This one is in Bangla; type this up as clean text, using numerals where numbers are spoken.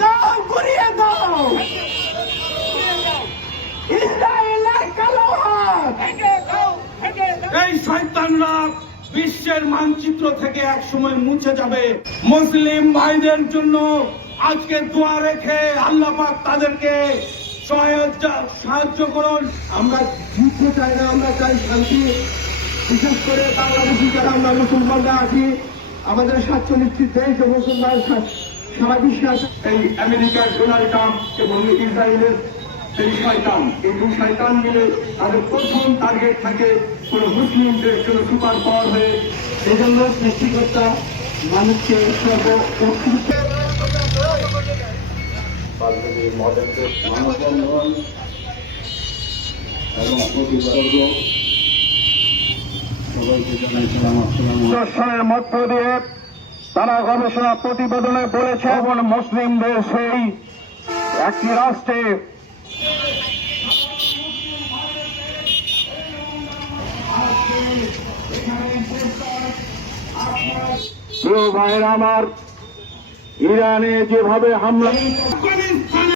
দাও ঘুরিয়ে দাও ইসরায়েলের কালো হাত। এই শয়তানরা বিশ্বের মানচিত্র থেকে একসময় মুছে যাবে। মুসলিম ভাইদের জন্য আজকে দোয়া রেখে আল্লাহ পাক তাদেরকে সাহায্য করুন। আমরা যুদ্ধ চাই না, আমরা চাই শান্তি। বিশেষ করে বাংলাদেশি যারা আমরা মুসলমানরা আছি, আমাদের 47টি দেশ ও মুসলমান সারা বিশ্বে আছে। এই আমেরিকার ডোনাল্ড ট্রাম্প এবং ইসরায়েলের এই শয়তান, এই দুই শয়তান মিলে তাদের প্রথম টার্গেট থাকে কোন মুসলিমদের জন্য সুপার পাওয়ার হয়ে। এই জন্য সৃষ্টিকর্তা মানুষকে মানববন্ধন এবং প্রতিবাদের মধ্য দিয়ে তারা গবেষণা প্রতিবেদনে বলেছে এবং মুসলিমদের সেই একটি রাষ্ট্রে ভাইয়ের আমার ইরানে যেভাবে হামলা